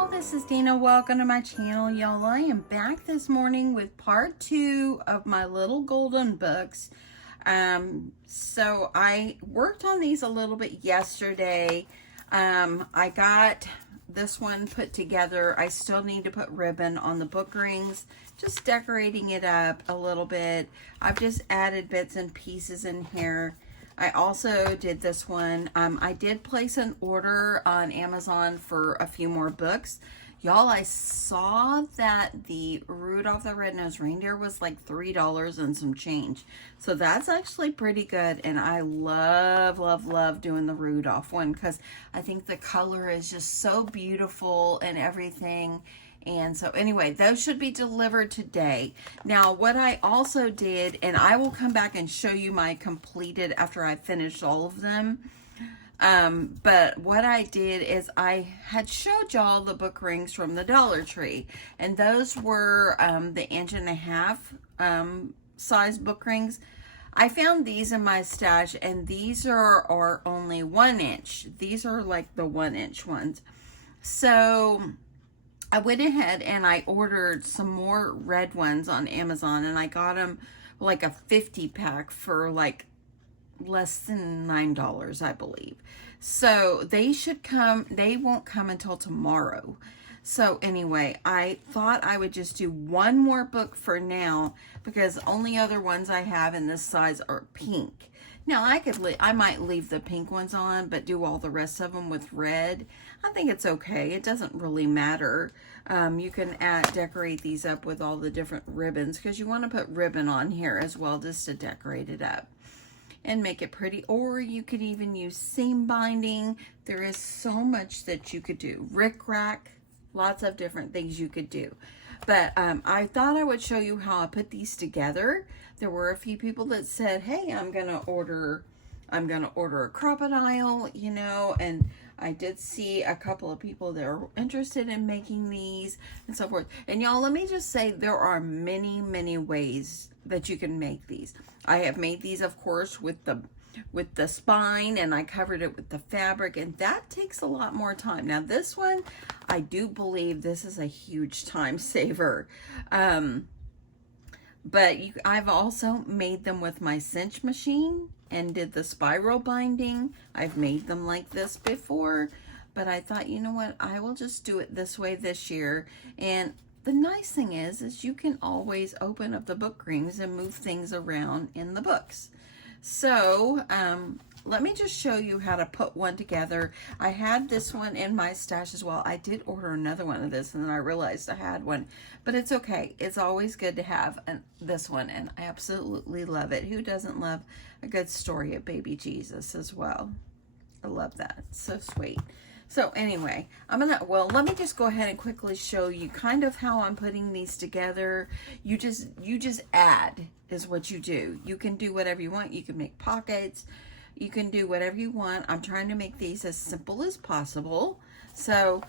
y'all, this is Deanna. Welcome to my channel, y'all. I am back this morning with part 2 of my little golden books. So I worked on these a little bit yesterday. I got this one put together. I still need to put ribbon on the book rings, just decorating it up a little bit. I've just added bits and pieces in here. I also did this one. I did place an order on Amazon for a few more books. Y'all, I saw that the Rudolph the Red-Nosed Reindeer was like $3 and some change. So that's actually pretty good. And I love doing the Rudolph one because I think the color is just so beautiful and everything. And so anyway, those should be delivered today. Now, what I also did, and I will come back and show you my completed after I finished all of them. But what I did is I had showed y'all the book rings from the Dollar Tree. And those were the 1.5 inch size book rings. I found these in my stash, and these are only 1 inch. These are like the 1 inch ones. So I went ahead and I ordered some more red ones on Amazon, and I got them like a 50 pack for like less than $9, I believe. So they should come, they won't come until tomorrow. So anyway, I thought I would just do one more book for now because only other ones I have in this size are pink. Now I might leave the pink ones on, but do all the rest of them with red. I think it's okay. It doesn't really matter. You can decorate these up with all the different ribbons because you want to put ribbon on here as well just to decorate it up and make it pretty. Or you could even use seam binding. There is so much that you could do. Rickrack, lots of different things you could do. But I thought I would show you how I put these together. There were a few people that said, hey, I'm gonna order a crocodile, you know, and I did see a couple of people that are interested in making these and so forth. And y'all, let me just say there are many ways that you can make these. I have made these, of course, with the spine, and I covered it with the fabric, and that takes a lot more time. Now this one, I do believe this is a huge time saver. But I've also made them with my cinch machine and did the spiral binding. I've made them like this before, but I thought, you know what, I will just do it this way this year. And the nice thing is you can always open up the book rings and move things around in the books. So let me just show you how to put one together. I had this one in my stash as well. I did order another one of this, and then I realized I had one, but it's okay. It's always good to have this one, and I absolutely love it. Who doesn't love a good story of baby Jesus as well? I love that. It's so sweet. So anyway, let me just go ahead and quickly show you kind of how I'm putting these together. You just add is what you do. You can do whatever you want. You can make pockets. You can do whatever you want. I'm trying to make these as simple as possible. So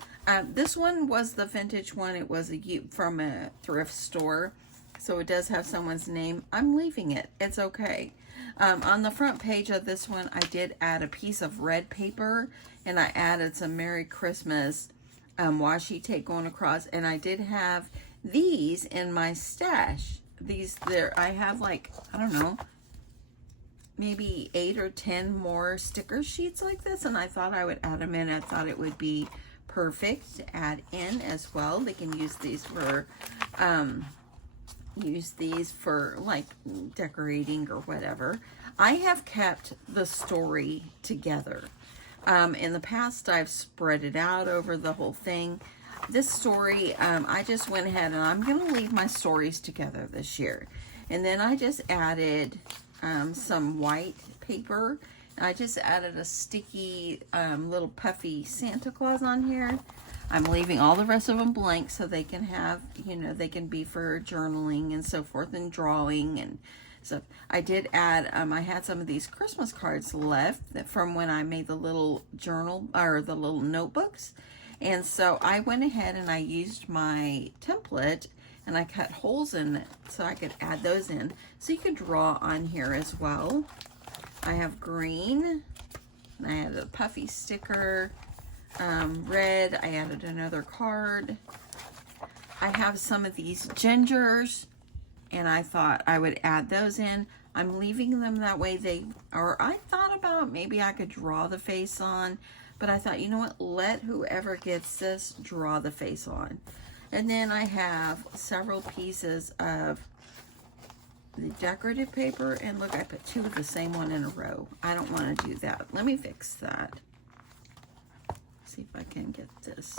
this one was the vintage one. It was from a thrift store. So it does have someone's name. I'm leaving it. It's okay. On the front page of this one, I did add a piece of red paper, and I added some Merry Christmas washi tape going across, and I did have these in my stash. I have like, I don't know, maybe 8 or 10 more sticker sheets like this, and I thought I would add them in. I thought it would be perfect to add in as well. They can use these for like decorating or whatever. I have kept the story together. In the past, I've spread it out over the whole thing. This story, I just went ahead and I'm going to leave my stories together this year. And then I just added some white paper. I just added a sticky little puffy Santa Claus on here. I'm leaving all the rest of them blank so they can have, you know, they can be for journaling and so forth and drawing. And so I did add, I had some of these Christmas cards left from when I made the little journal or the little notebooks. And so I went ahead and I used my template and I cut holes in it so I could add those in. So you could draw on here as well. I have green, and I have a puffy sticker. red. I added another card. I have some of these gingers, and I thought I would add those in. I'm leaving them that way. I thought about maybe I could draw the face on, but I thought, you know what, let whoever gets this draw the face on. And then I have several pieces of the decorative paper, and look, I put 2 of the same one in a row. I don't want to do that. Let me fix that. See if I can get this.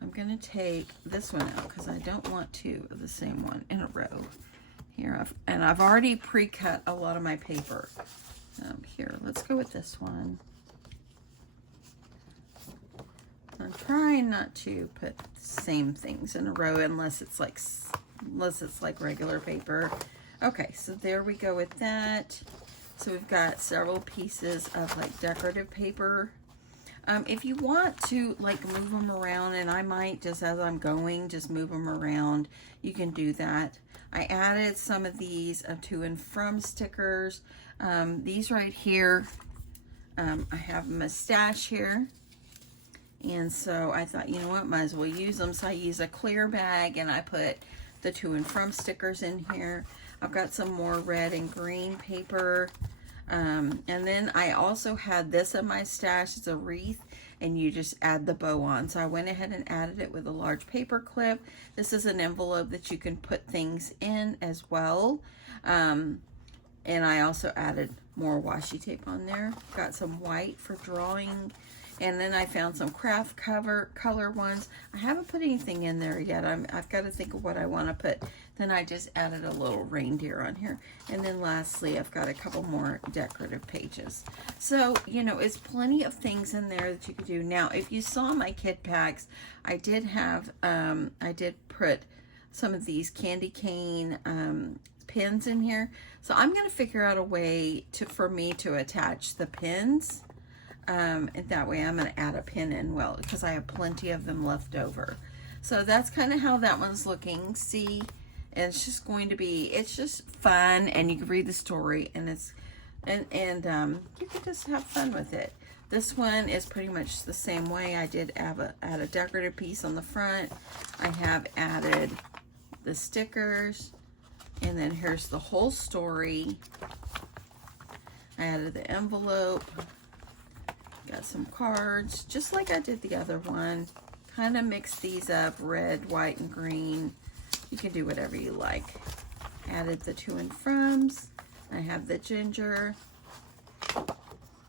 I'm going to take this one out because I don't want 2 of the same one in a row. Here, I've already pre-cut a lot of my paper. Here, let's go with this one. I'm trying not to put the same things in a row unless it's like regular paper. Okay, so there we go with that. So we've got several pieces of like decorative paper. If you want to like move them around, and I might just as I'm going just move them around, you can do that. I added some of these to and from stickers. These right here, I have a mustache here. And so I thought, you know what, might as well use them. So I use a clear bag and I put the to and from stickers in here. I've got some more red and green paper. And then I also had this in my stash. It's a wreath, and you just add the bow on. So I went ahead and added it with a large paper clip. This is an envelope that you can put things in as well. And I also added more washi tape on there. Got some white for drawing. And then I found some craft color ones. I haven't put anything in there yet. I've got to think of what I want to put. Then I just added a little reindeer on here. And then lastly, I've got a couple more decorative pages. So, you know, it's plenty of things in there that you could do. Now, if you saw my kit packs, I did have, I did put some of these candy cane pins in here. So I'm going to figure out a way for me to attach the pins. And that way I'm going to add a pin in, well, because I have plenty of them left over. So that's kind of how that one's looking. See, and it's just going to be, it's just fun, and you can read the story, and it's, and you can just have fun with it. This one is pretty much the same way. I did add a decorative piece on the front. I have added the stickers, and then here's the whole story. I added the envelope. Got some cards, just like I did the other one. Kind of mix these up, red, white, and green. You can do whatever you like. Added the to and froms. I have the ginger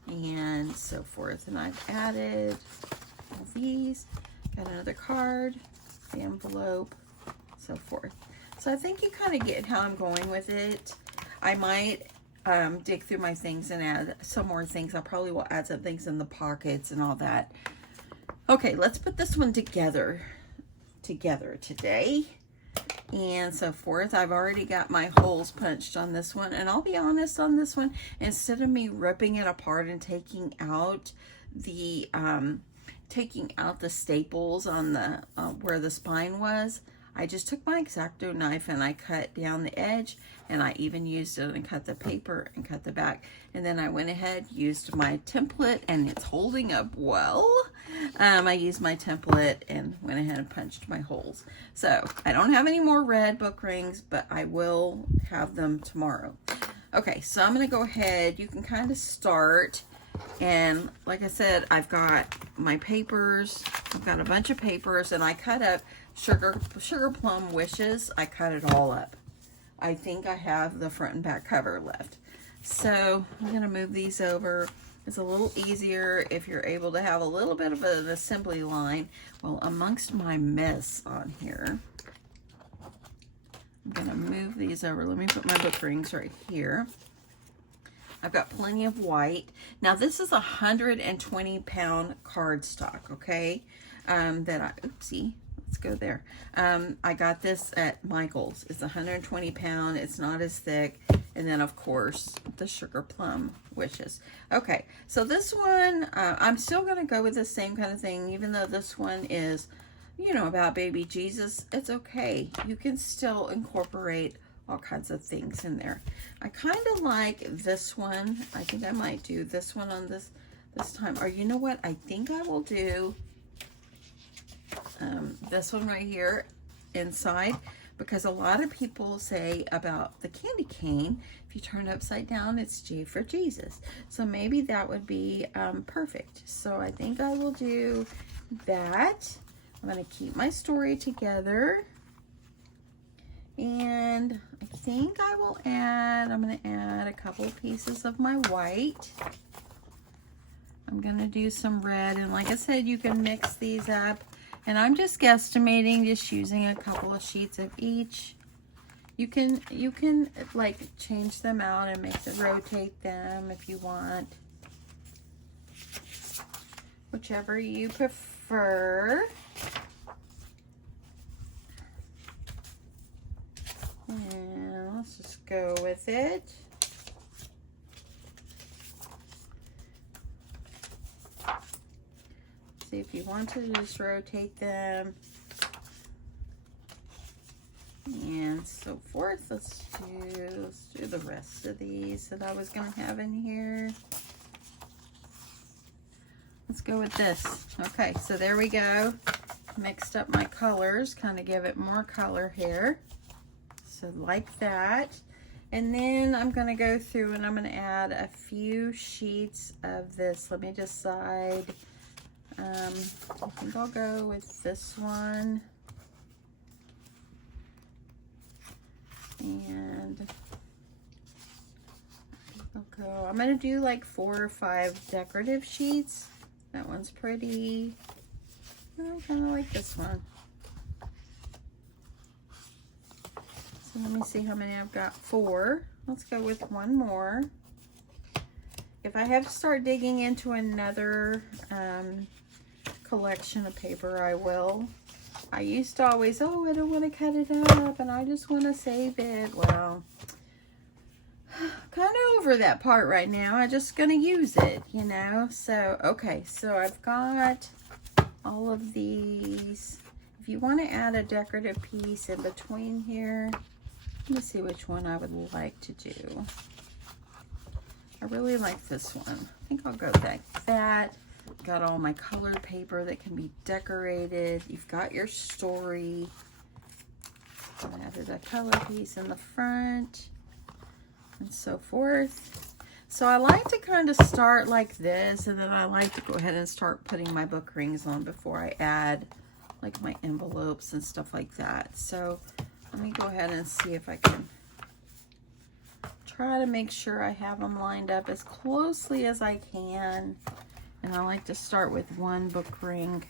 and so forth. And I've added all these. Got another card, the envelope, so forth. So I think you kind of get how I'm going with it. I might dig through my things and add some more things. I probably will add some things in the pockets and all that. Okay, let's put this one together today and so forth. I've already got my holes punched on this one, and I'll be honest, on this one, instead of me ripping it apart and taking out the staples on the where the spine was, I just took my X-Acto knife and I cut down the edge, and I even used it and cut the paper and cut the back. And then I went ahead, used my template, and it's holding up well. I used my template and went ahead and punched my holes. So I don't have any more red book rings, but I will have them tomorrow. Okay, so I'm gonna go ahead. You can kind of start. And like I said, I've got my papers. I've got a bunch of papers, and I cut up sugar plum wishes. I cut it all up. I think I have the front and back cover left. So I'm going to move these over. It's a little easier if you're able to have a little bit of an assembly line. Well, amongst my mess on here, I'm going to move these over. Let me put my book rings right here. I've got plenty of white. Now this is 120-pound cardstock, okay? Oopsie. Let's go there. I got this at Michael's. It's 120 pound. It's not as thick. And then, of course, the sugar plum wishes. Okay, so this one, I'm still going to go with the same kind of thing, even though this one is, you know, about baby Jesus. It's okay. You can still incorporate all kinds of things in there. I kind of like this one. I think I might do this one on this time. Or you know what? I think I will do this one right here inside, because a lot of people say about the candy cane, if you turn it upside down, it's J for Jesus. So maybe that would be perfect. So I think I will do that. I'm going to keep my story together. And I think I will add, I'm going to add a couple pieces of my white. I'm going to do some red. And like I said, you can mix these up. And I'm just guesstimating, just using a couple of sheets of each. You can like change them out and rotate them if you want. Whichever you prefer. And let's just go with it. See, if you want to just rotate them and so forth. Let's do the rest of these that I was going to have in here. Let's go with this. Okay, so there we go. Mixed up my colors, kind of give it more color here. So like that. And then I'm going to go through and I'm going to add a few sheets of this. Let me decide. I think I'll go with this one. And I'm going to do like 4 or 5 decorative sheets. That one's pretty. I kind of like this one. So let me see how many I've got. 4. Let's go with one more. If I have to start digging into another collection of paper, I will. I used to always, oh, I don't want to cut it up and I just want to save it. Well, kind of over that part right now. I'm just going to use it, you know. So, okay, so I've got all of these. If you want to add a decorative piece in between here, let me see which one I would like to do. I really like this one. I think I'll go like that. Got all my colored paper that can be decorated. You've got your story. I added a color piece in the front and so forth. So I like to kind of start like this, and then I like to go ahead and start putting my book rings on before I add like my envelopes and stuff like that. So let me go ahead and see if I can try to make sure I have them lined up as closely as I can. And I like to start with one book ring.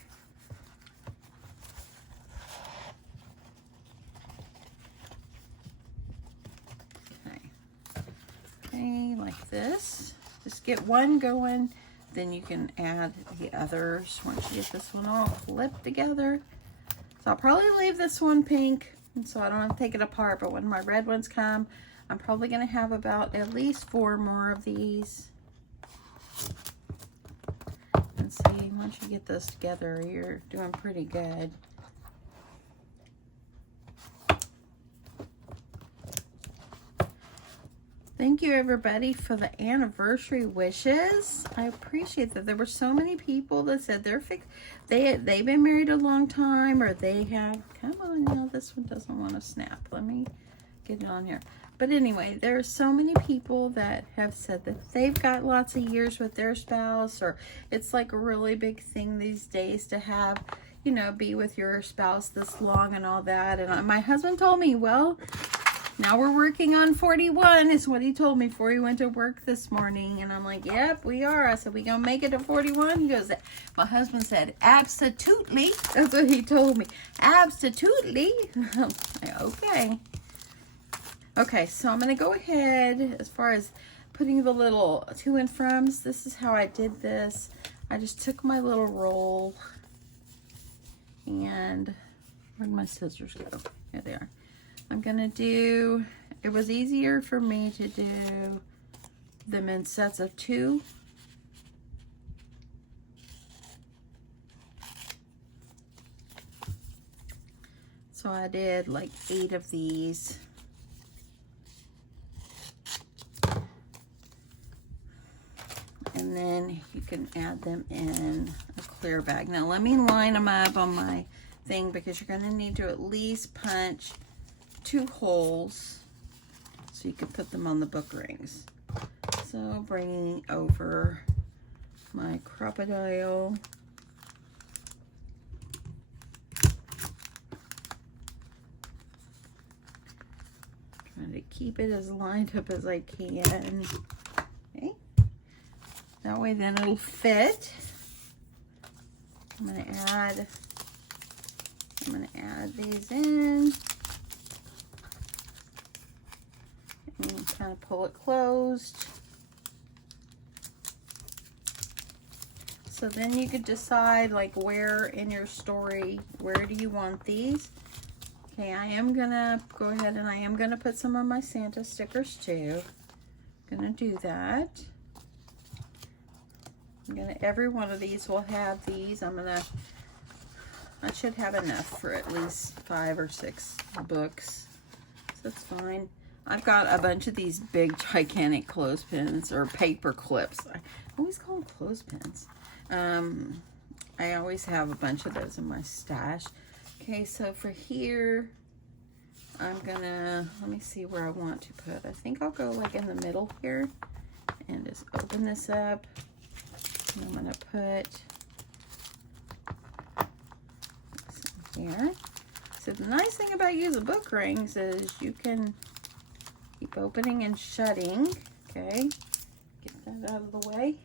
Okay, like this. Just get one going, then you can add the others once you get this one all flipped together. So I'll probably leave this one pink, and so I don't have to take it apart, but when my red ones come, I'm probably going to have about at least 4 more of these. And see, once you get those together, you're doing pretty good. Thank you, everybody, for the anniversary wishes. I appreciate that. There were so many people that said they've been married a long time, or they have. Come on, now this one doesn't want to snap. Let me get it on here. But anyway, there are so many people that have said that they've got lots of years with their spouse, or it's like a really big thing these days to have, you know, be with your spouse this long and all that. And my husband told me, well, now we're working on 41 is what he told me before he went to work this morning. And I'm like, yep, we are. I said, we gonna make it to 41? He goes, my husband said, absolutely. That's what he told me. Absolutely. Okay. Okay, so I'm going to go ahead as far as putting the little to and froms. This is how I did this. I just took my little roll and where'd my scissors go? Here they are. I'm going to do, it was easier for me to do them in sets of 2. So I did like 8 of these. And then you can add them in a clear bag. Now let me line them up on my thing because you're going to need to at least punch 2 holes so you can put them on the book rings. So bringing over my crocodile. Trying to keep it as lined up as I can. Okay. That way then it'll fit. I'm gonna add these in. And kind of pull it closed. So then you could decide like where in your story, where do you want these? Okay, I am gonna go ahead and I am gonna put some of my Santa stickers too. I'm gonna do that. Every one of these will have these. I should have enough for at least 5 or 6 books. So that's fine. I've got a bunch of these big gigantic clothespins or paper clips. I always call them clothespins. I always have a bunch of those in my stash. Okay, so for here, I'm gonna, let me see where I want to put. I think I'll go like in the middle here and just open this up. And I'm gonna put this in here. So the nice thing about using book rings is you can keep opening and shutting. Okay, get that out of the way.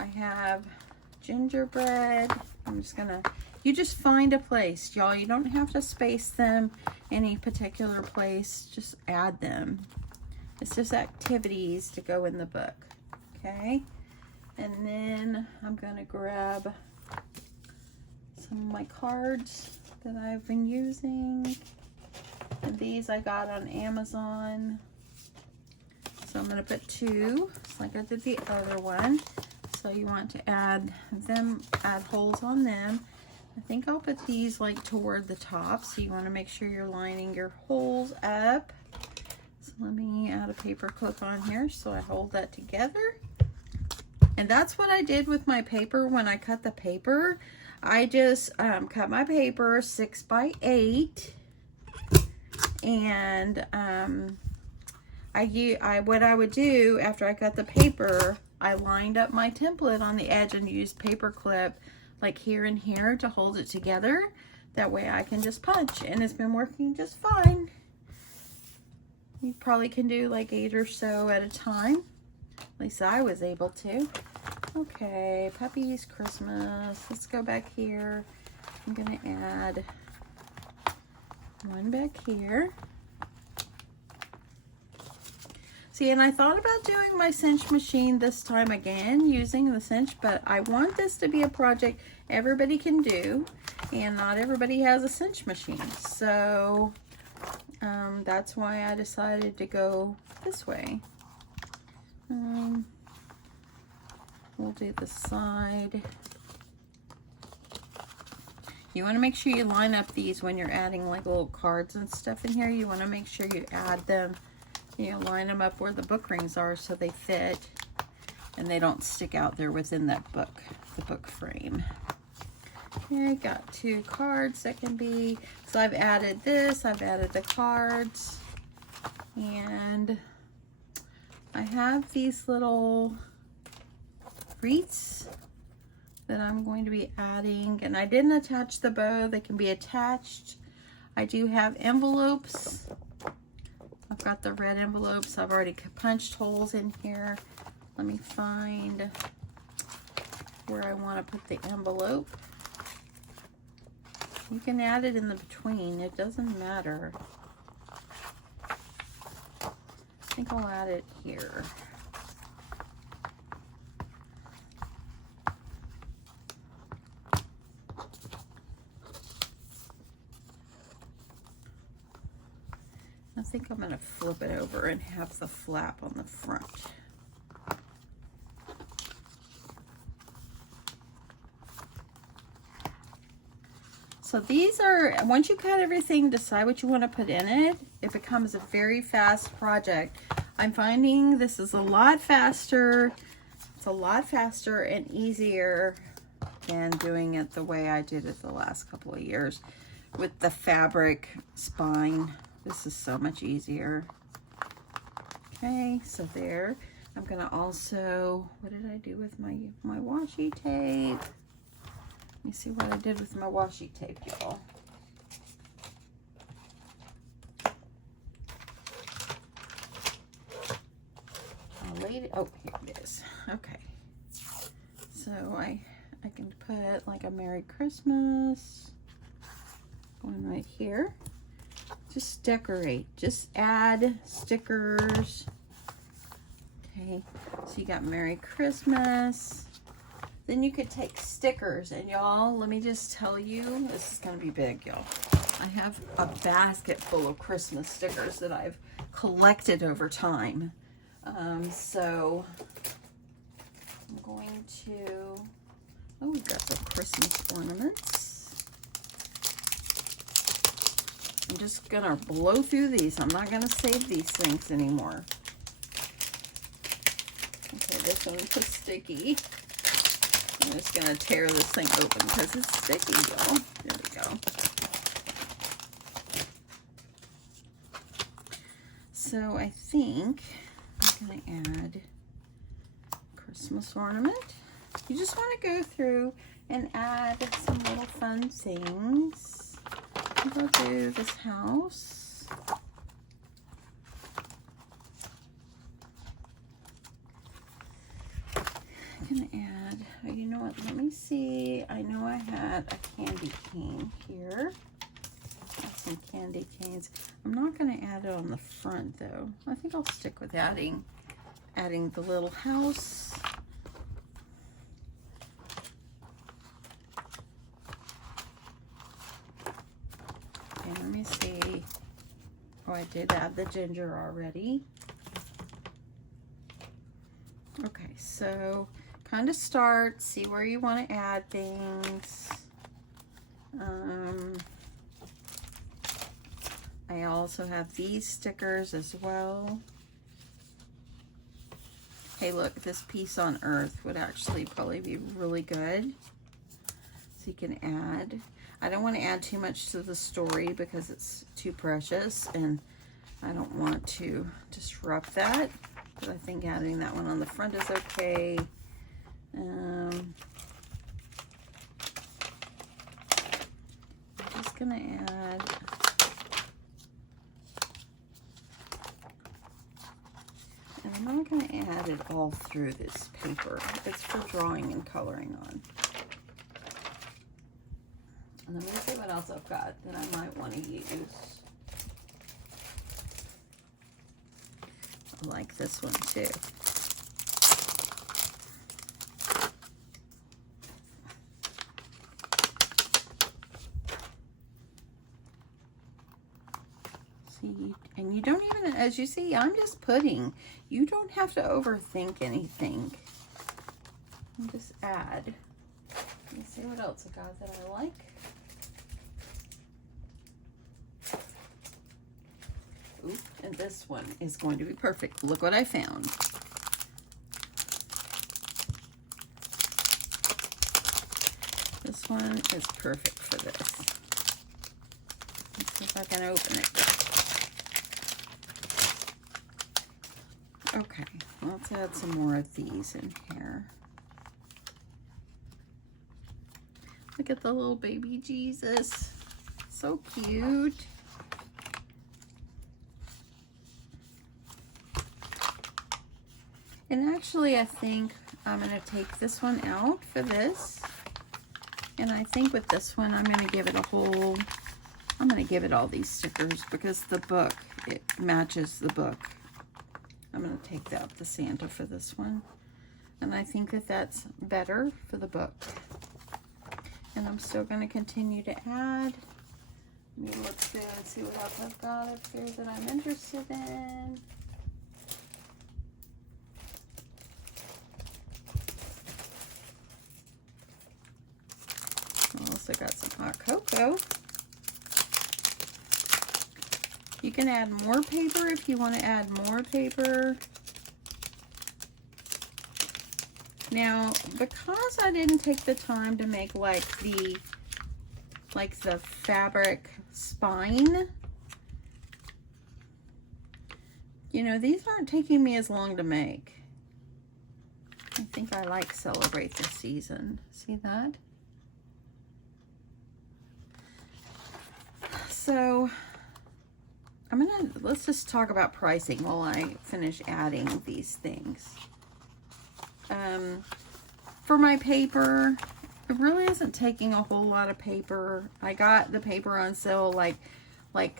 I have gingerbread. I'm just gonna, you just find a place, y'all. You don't have to space them any particular place. Just add them. It's just activities to go in the book. Okay, and then I'm gonna grab some of my cards that I've been using. And these I got on Amazon. So I'm gonna put 2, just like I did the other one. So you want to add holes on them. I think I'll put these like toward the top. So you want to make sure you're lining your holes up. So let me add a paper clip on here so I hold that together. And that's what I did with my paper when I cut the paper. I just cut my paper 6 by 8. And what I would do after I cut the paper, I lined up my template on the edge and used paper clip like here and here to hold it together. That way I can just punch, and it's been working just fine. You probably can do like 8 or so at a time. At least I was able to. Okay, puppies, Christmas. Let's go back here. I'm gonna add one back here. See, and I thought about doing my cinch machine this time again, using the cinch, but I want this to be a project everybody can do, and not everybody has a cinch machine. So that's why I decided to go this way. We'll do the side. You want to make sure you line up these when you're adding like little cards and stuff in here. You want to make sure you add them. You know, line them up where the book rings are so they fit and they don't stick out there within that book, the book frame. Okay, got 2 cards that can be, so I've added this, I've added the cards, and I have these little wreaths that I'm going to be adding, and I didn't attach the bow. They can be attached. I do have envelopes. I've got the red envelopes. I've already punched holes in here. Let me find where I want to put the envelope. You can add it in the between. It doesn't matter. I think I'll add it here. I think I'm going to flip it over and have the flap on the front. So these are, once you cut everything, decide what you want to put in it. It becomes a very fast project. I'm finding this is a lot faster. It's a lot faster and easier than doing it the way I did it the last couple of years with the fabric spine. This is so much easier. Okay, so there. I'm gonna also, what did I do with my washi tape? Let me see what I did with my washi tape, y'all. Oh, here it is. Okay. So I can put like a Merry Christmas going right here. Just decorate. Just add stickers. Okay. So you got Merry Christmas. Then you could take stickers, and y'all, let me just tell you, this is gonna be big, y'all. I have a basket full of Christmas stickers that I've collected over time. So I'm going to, oh, we've got some Christmas ornaments. I'm just gonna blow through these. I'm not gonna save these things anymore. Okay, this one's a sticky. I'm just gonna tear this thing open because it's sticky, y'all. There we go. So I think I'm gonna add Christmas ornament. You just want to go through and add some little fun things. I'll do this house. I'm gonna add, oh, you know what, let me see. I know I had a candy cane here. Got some candy canes. I'm not gonna add it on the front though. I think I'll stick with adding the little house. Okay, let me see. Oh, I did add the ginger already. Okay, so kind of start, see where you want to add things. I also have these stickers as well. Hey, look, this piece on Earth would actually probably be really good. So you can add. I don't want to add too much to the story because it's too precious and I don't want to disrupt that. But I think adding that one on the front is okay. I'm just gonna add and I'm not going to add it all through this paper. It's for drawing and coloring on. And let me see what else I've got that I might want to use. I like this one too. See, and you don't even, as you see, I'm just putting. You don't have to overthink anything. And just add. Let me see what else I got that I like. Ooh, and this one is going to be perfect. Look what I found. This one is perfect for this. Let's see if I can open it. Okay, let's add some more of these in here. Look at the little baby Jesus. So cute. And actually, I think I'm going to take this one out for this. And I think with this one, I'm going to give it a whole, I'm going to give it all these stickers because the book, it matches the book. I'm going to take out the Santa for this one. And I think that that's better for the book. And I'm still going to continue to add. Let me look through and see what else I've got up here that I'm interested in. I also got some hot cocoa. You can add more paper if you want to add more paper. Now, because I didn't take the time to make like the fabric spine, you know, these aren't taking me as long to make. I think I like celebrate the season. See that? So let's just talk about pricing while I finish adding these things. For my paper, it really isn't taking a whole lot of paper. I got the paper on sale like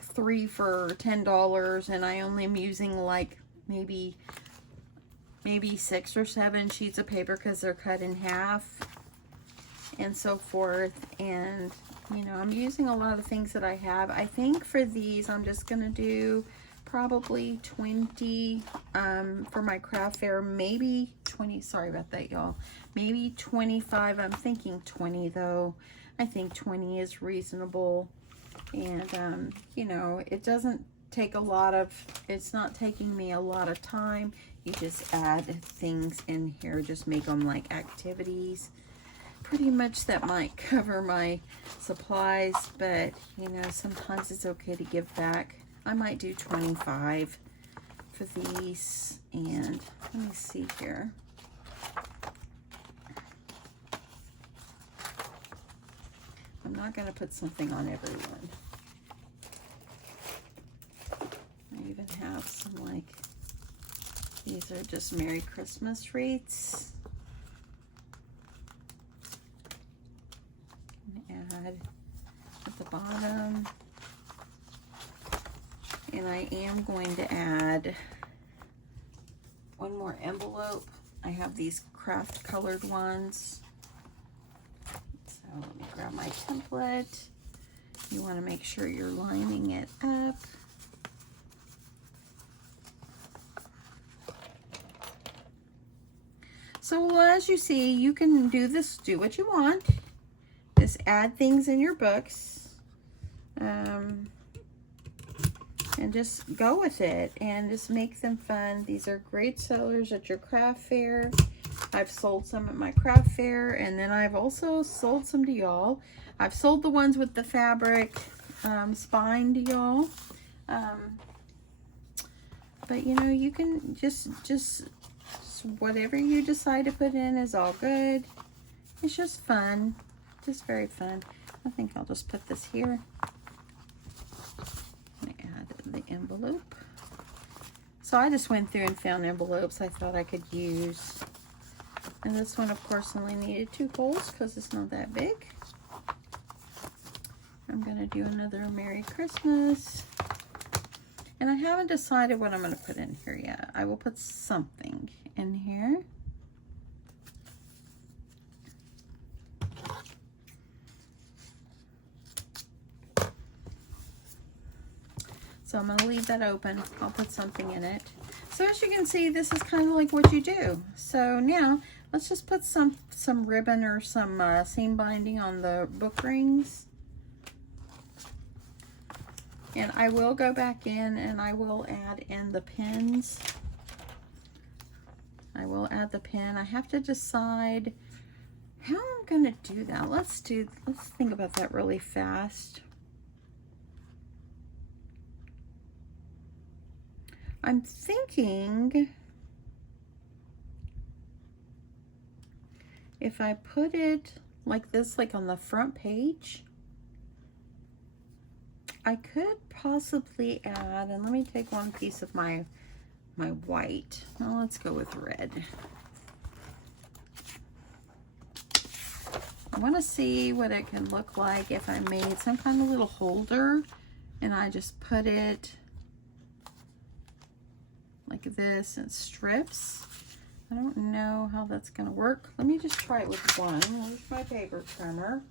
3 for $10, and I only am using like maybe 6 or 7 sheets of paper because they're cut in half and so forth. And you know, I'm using a lot of things that I have. I think for these I'm just gonna do probably 20 for my craft fair, maybe 20. Sorry about that, y'all. Maybe 25. I'm thinking 20 though. I think 20 is reasonable. And you know, it doesn't take a lot of, it's not taking me a lot of time. You just add things in here, just make them like activities. Pretty much that might cover my supplies, but you know, sometimes it's okay to give back. I might do 25 for these. And let me see here. I'm not going to put something on everyone. I even have some like, these are just Merry Christmas wreaths. Add at the bottom. And I am going to add one more envelope. I have these craft colored ones. So let me grab my template. You want to make sure you're lining it up. So as you see, you can do this, do what you want. Just add things in your books. And just go with it and just make them fun. These are great sellers at your craft fair. I've sold some at my craft fair, and then I've also sold some to y'all. I've sold the ones with the fabric spine to y'all. But you know, you can just whatever you decide to put in is all good. It's just fun, just very fun. I think I'll just put this here. The envelope. So I just went through and found envelopes I thought I could use. And this one, of course, only needed 2 holes because it's not that big. I'm going to do another Merry Christmas. And I haven't decided what I'm going to put in here yet. I will put something in here. So I'm going to leave that open. I'll put something in it. So as you can see, this is kind of like what you do. So now let's just put some ribbon or some seam binding on the book rings. And I will go back in and I will add in the pins. I will add the pin. I have to decide how I'm going to do that. Let's think about that really fast. I'm thinking if I put it like this, like on the front page, I could possibly add, and let me take one piece of my white. Well, let's go with red. I want to see what it can look like if I made some kind of little holder and I just put it like this in strips. I don't know how that's going to work. Let me just try it with one. There's my paper trimmer.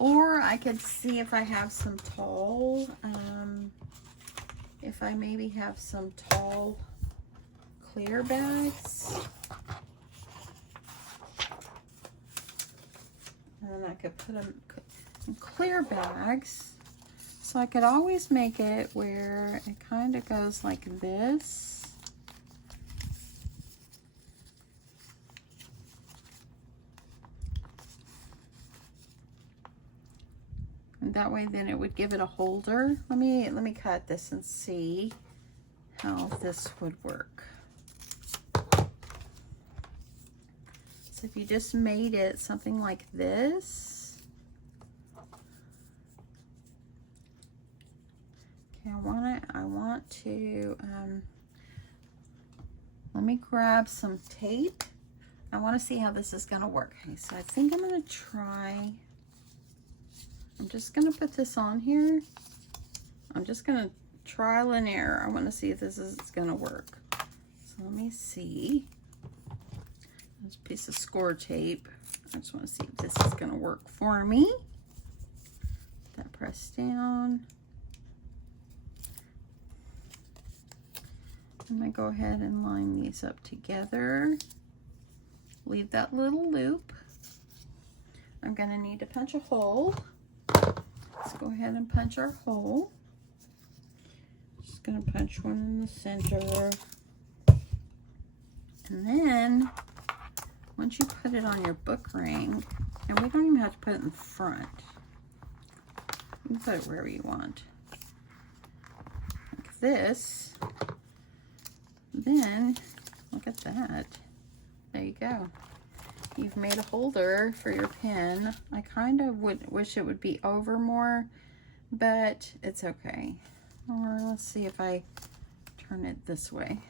Or I could see if I have some tall, if I maybe have some tall clear bags. And then I could put them in clear bags. So I could always make it where it kind of goes like this. And that way then it would give it a holder. Let me cut this and see how this would work. So if you just made it something like this. Okay, I want to, let me grab some tape. I want to see how this is going to work. Okay, so I think I'm going to try, I'm just going to put this on here. I'm just going to trial and error. I want to see if this is going to work. So let me see. This piece of score tape. I just want to see if this is going to work for me. That press down. I'm going to go ahead and line these up together. Leave that little loop. I'm going to need to punch a hole. Let's go ahead and punch our hole. Just going to punch one in the center. And then, once you put it on your book ring, and we don't even have to put it in front. You can put it wherever you want. Like this. Then, look at that. There you go. You've made a holder for your pen. I kind of would wish it would be over more, but it's okay. Or let's see if I turn it this way.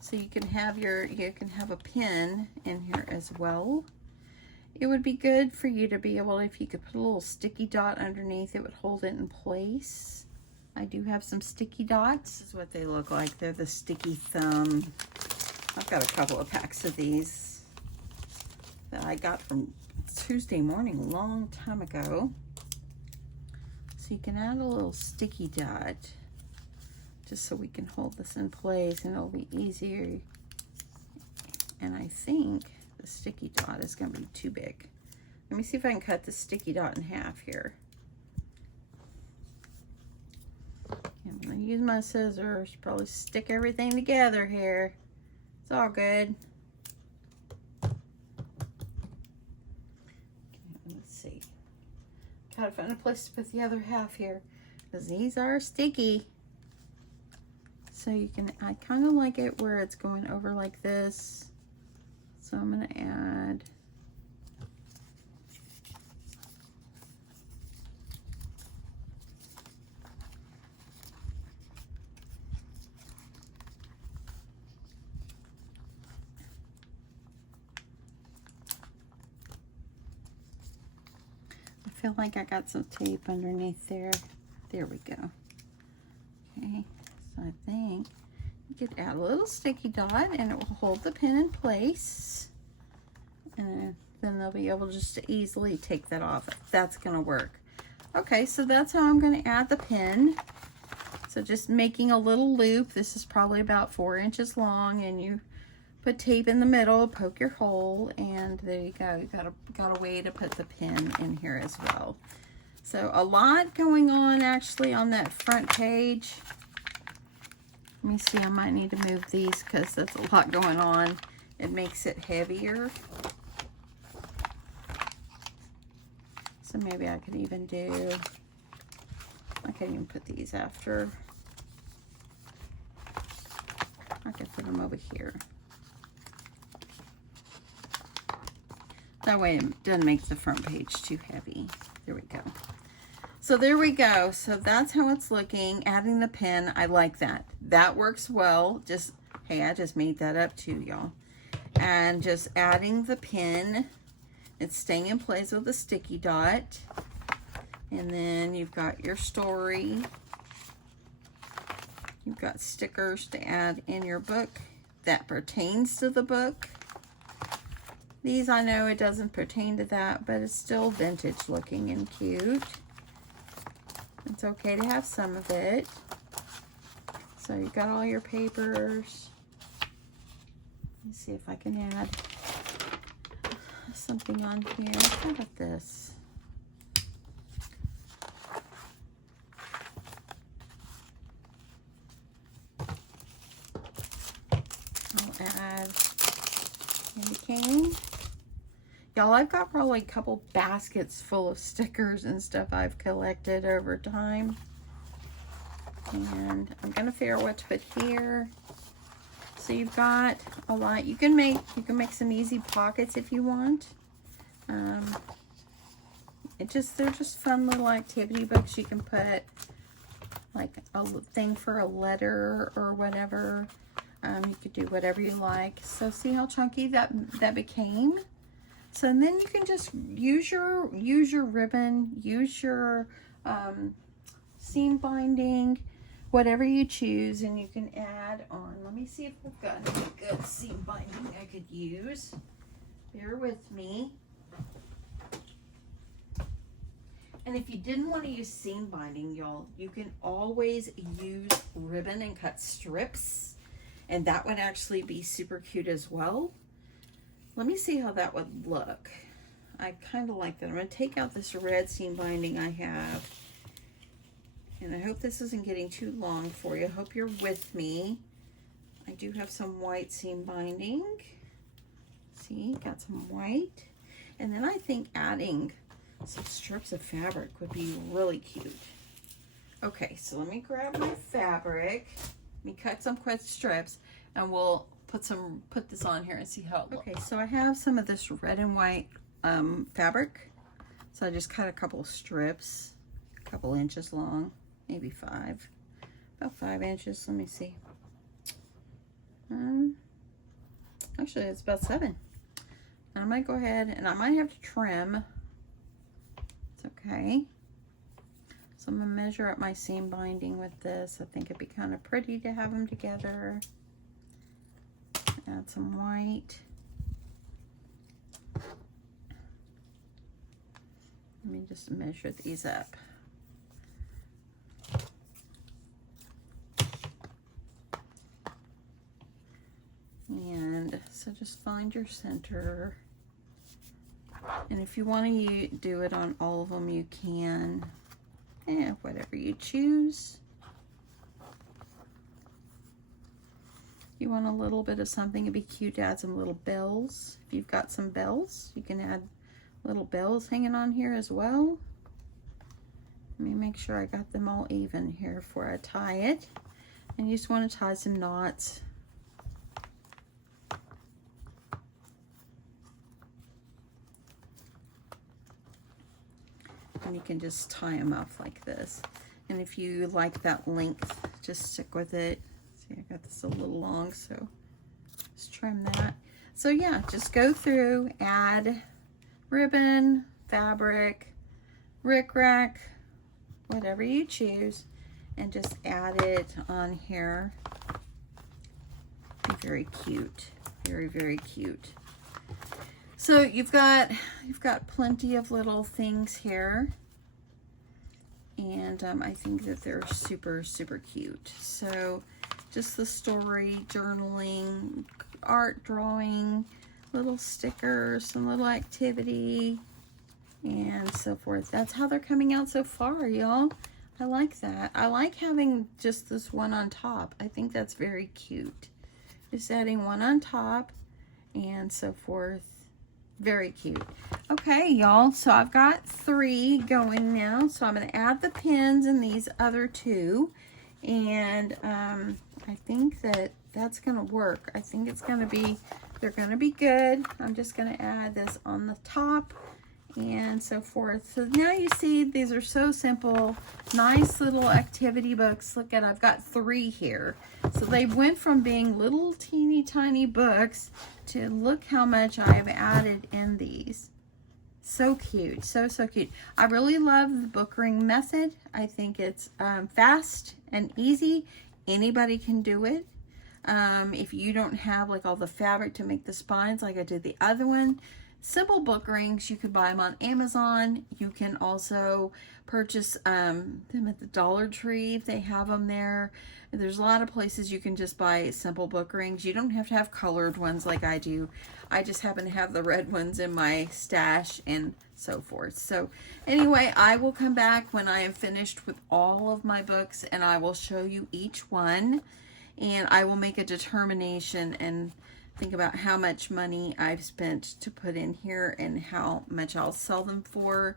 So you can have a pin in here as well. It would be good for you to be able, if you could put a little sticky dot underneath, it would hold it in place. I do have some sticky dots. This is what they look like. They're the sticky thumb. I've got a couple of packs of these that I got from Tuesday morning a long time ago. So you can add a little sticky dot just so we can hold this in place and it'll be easier. And I think the sticky dot is going to be too big. Let me see if I can cut the sticky dot in half here. I'm going to use my scissors, probably stick everything together here. It's all good. Okay, let's see. Gotta find a place to put the other half here because these are sticky. So you can, I kind of like it where it's going over like this. So I'm going to add I feel like I got some tape underneath there. There we go. Okay, so I think you could add a little sticky dot and it will hold the pen in place. And then they'll be able just to easily take that off. That's going to work. Okay, so that's how I'm going to add the pen. So just making a little loop. This is probably about 4 inches long, and you put tape in the middle, poke your hole, and there you go. You got a way to put the pin in here as well. So a lot going on actually on that front page. Let me see, I might need to move these because that's a lot going on. It makes it heavier. So maybe I could even do, I can even put these after. I could put them over here. That way it doesn't make the front page too heavy. There we go. So there we go. So that's how it's looking. Adding the pen, I like that. That works well. Just, hey, I just made that up too, y'all. And just adding the pin. It's staying in place with a sticky dot. And then you've got your story. You've got stickers to add in your book that pertains to the book. These, I know it doesn't pertain to that, but it's still vintage looking and cute. It's okay to have some of it. So you've got all your papers. Let's see if I can add something on here. How about this? add candy cane. Y'all, I've got probably a couple baskets full of stickers and stuff I've collected over time. And I'm gonna figure out what to put here. So you've got a lot. You can make some easy pockets if you want. They're just fun little activity books. You can put like a thing for a letter or whatever. You could do whatever you like. So see how chunky that became. So and then you can just use your ribbon, use your seam binding, whatever you choose, and you can add on. Let me see if we've got any good seam binding I could use. Bear with me. And if you didn't want to use seam binding, y'all, you can always use ribbon and cut strips, and that would actually be super cute as well. Let me see how that would look. I kind of like that. I'm going to take out this red seam binding I have, and I hope this isn't getting too long for you. I hope you're with me. I do have some white seam binding. See, got some white. And then I think adding some strips of fabric would be really cute. Okay, so let me grab my fabric. Let me cut some quick strips, and we'll put this on here and see how it looks. Okay, so I have some of this red and white fabric. So I just cut a couple strips, a couple inches long, maybe about 5 inches. Let me see. Actually, it's about 7. And I might go ahead and I might have to trim. Okay, so I'm gonna measure up my seam binding with this. I think it'd be kind of pretty to have them together. Add some white. Let me just measure these up. And so just find your center. And if you want to do it on all of them, you can. Whatever you choose. You want a little bit of something, it'd be cute to add some little bells. If you've got some bells, you can add little bells hanging on here as well. Let me make sure I got them all even here before I tie it. And you just want to tie some knots. And you can just tie them off like this. And if you like that length, just stick with it. See, I got this a little long, so just trim that. So yeah, just go through, add ribbon, fabric, rickrack, whatever you choose, and just add it on here. Be very cute, very, very cute. So you've got plenty of little things here, and I think that they're super, super cute. So just the story, journaling, art, drawing, little stickers, some little activity, and so forth. That's how they're coming out so far, y'all. I like that. I like having just this one on top. I think that's very cute. Just adding one on top and so forth. Very cute. Okay, y'all, so I've got 3 going now. So I'm going to add the pins in these other 2. And I think that's going to work. I think it's going to be, they're going to be good. I'm just going to add this on the top and so forth. So now you see these are so simple, nice little activity books. Look at, I've got 3 here. So they went from being little teeny tiny books to look how much I've added in these. So cute, so cute. I really love the book ring method. I think it's fast and easy. Anybody can do it. If you don't have like all the fabric to make the spines like I did the other one, simple book rings, you can buy them on Amazon. You can also purchase them at the Dollar Tree if they have them there. There's a lot of places you can just buy simple book rings. You don't have to have colored ones like I do. I just happen to have the red ones in my stash and so forth. So anyway, I will come back when I am finished with all of my books and I will show you each one. and I will make a determination and think about how much money I've spent to put in here and how much I'll sell them for.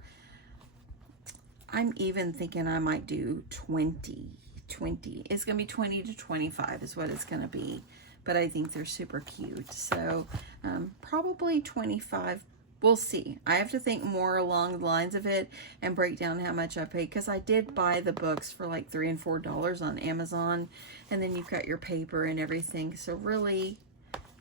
I'm even thinking I might do 20. It's going to be 20 to 25 is what it's going to be. But I think they're super cute. So probably 25. We'll see. I have to think more along the lines of it and break down how much I paid. Because I did buy the books for like $3 and $4 on Amazon. And then you've got your paper and everything. So really,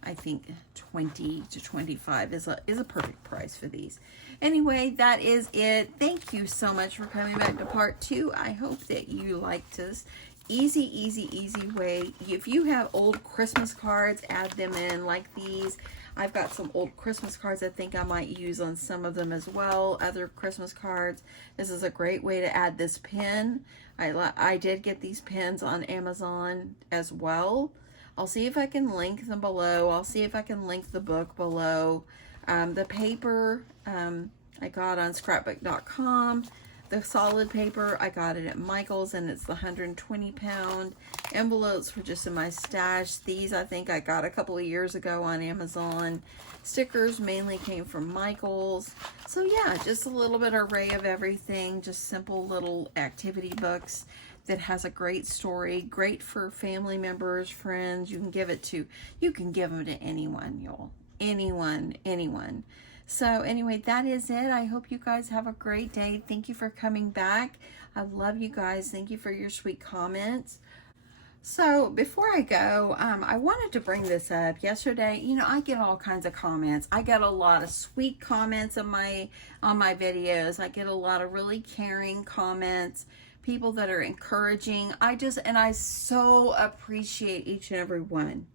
I think 20 to 25 is a perfect price for these. Anyway, that is it. Thank you so much for coming back to part 2. I hope that you liked this. Easy way. If you have old Christmas cards, add them in like these. I've got some old Christmas cards I think I might use on some of them as well. Other Christmas cards. This is a great way to add this pin. I did get these pins on Amazon as well. I'll see if I can link them below. I'll see if I can link the book below. The paper I got on scrapbook.com. The solid paper, I got it at Michael's, and it's the 120-pound. Envelopes were just in my stash. These I think I got a couple of years ago on Amazon. Stickers mainly came from Michael's. So yeah, just a little bit array of everything. Just simple little activity books that has a great story. Great for family members, friends. You can give them to anyone, y'all. Anyone. So anyway, that is it. I hope you guys have a great day. Thank you for coming back. I love you guys. Thank you for your sweet comments. So before I go, I wanted to bring this up. Yesterday, I get all kinds of comments. I get a lot of sweet comments on my videos. I get a lot of really caring comments, people that are encouraging. I so appreciate each and every one.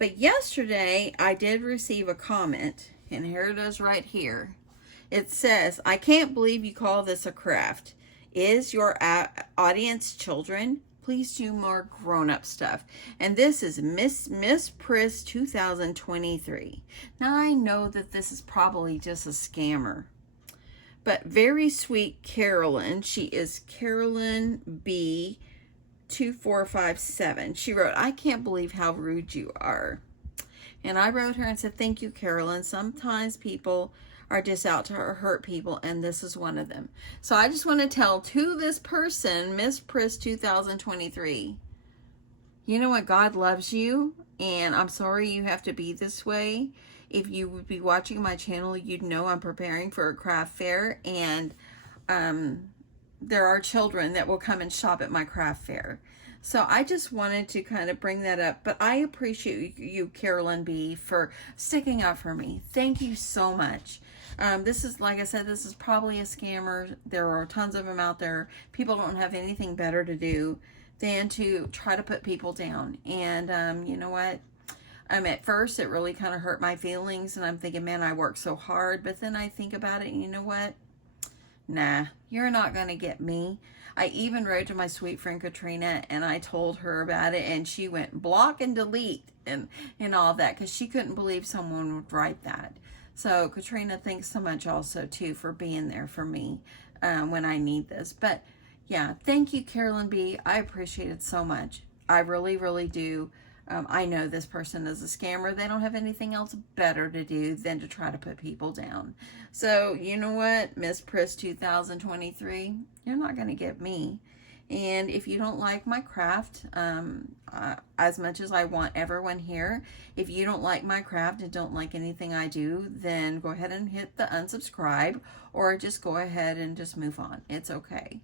But yesterday, I did receive a comment. And here it is right here. It says, "I can't believe you call this a craft. Is your audience children? Please do more grown-up stuff." And this is Miss Pris 2023. Now I know that this is probably just a scammer. But very sweet Carolyn, she is Carolyn B 2457. She wrote, "I can't believe how rude you are." And I wrote her and said, "Thank you, Carolyn. Sometimes people are just out to hurt people, and this is one of them." So I just want to tell to this person, Miss Pris 2023, you know what? God loves you, and I'm sorry you have to be this way. If you would be watching my channel, you'd know I'm preparing for a craft fair, and there are children that will come and shop at my craft fair. So I just wanted to kind of bring that up. But I appreciate you, Carolyn B, for sticking up for me. Thank you so much. This is, like I said, this is probably a scammer. There are tons of them out there. People don't have anything better to do than to try to put people down. And you know what? At first, it really kind of hurt my feelings. And I'm thinking, man, I work so hard. But then I think about it, and you know what? Nah, you're not going to get me. I even wrote to my sweet friend Katrina, and I told her about it, and she went block and delete and all that, because she couldn't believe someone would write that. So Katrina, thanks so much also too for being there for me when I need this. But yeah, thank you, Carolyn B. I appreciate it so much. I really do. I know this person is a scammer. They don't have anything else better to do than to try to put people down. So, you know what, Miss Pris 2023, you're not going to get me. And if you don't like my craft, as much as I want everyone here, if you don't like my craft and don't like anything I do, then go ahead and hit the unsubscribe, or just go ahead and just move on. It's okay.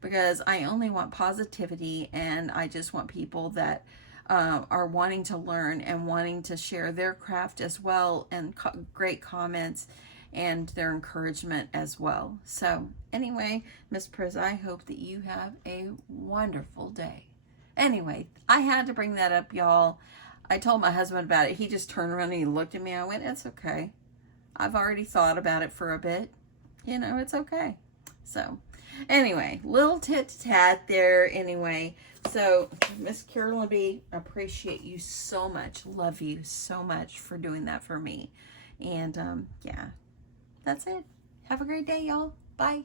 Because I only want positivity, and I just want people that are wanting to learn and wanting to share their craft as well, and great comments and their encouragement as well. So anyway, Miss Pris, I hope that you have a wonderful day. Anyway, I had to bring that up, y'all. I told my husband about it. He just turned around and he looked at me. I went, "It's okay. I've already thought about it for a bit. It's okay." So anyway, little tit-tat there anyway. So, Miss Carolyn B, appreciate you so much. Love you so much for doing that for me. And, yeah, that's it. Have a great day, y'all. Bye.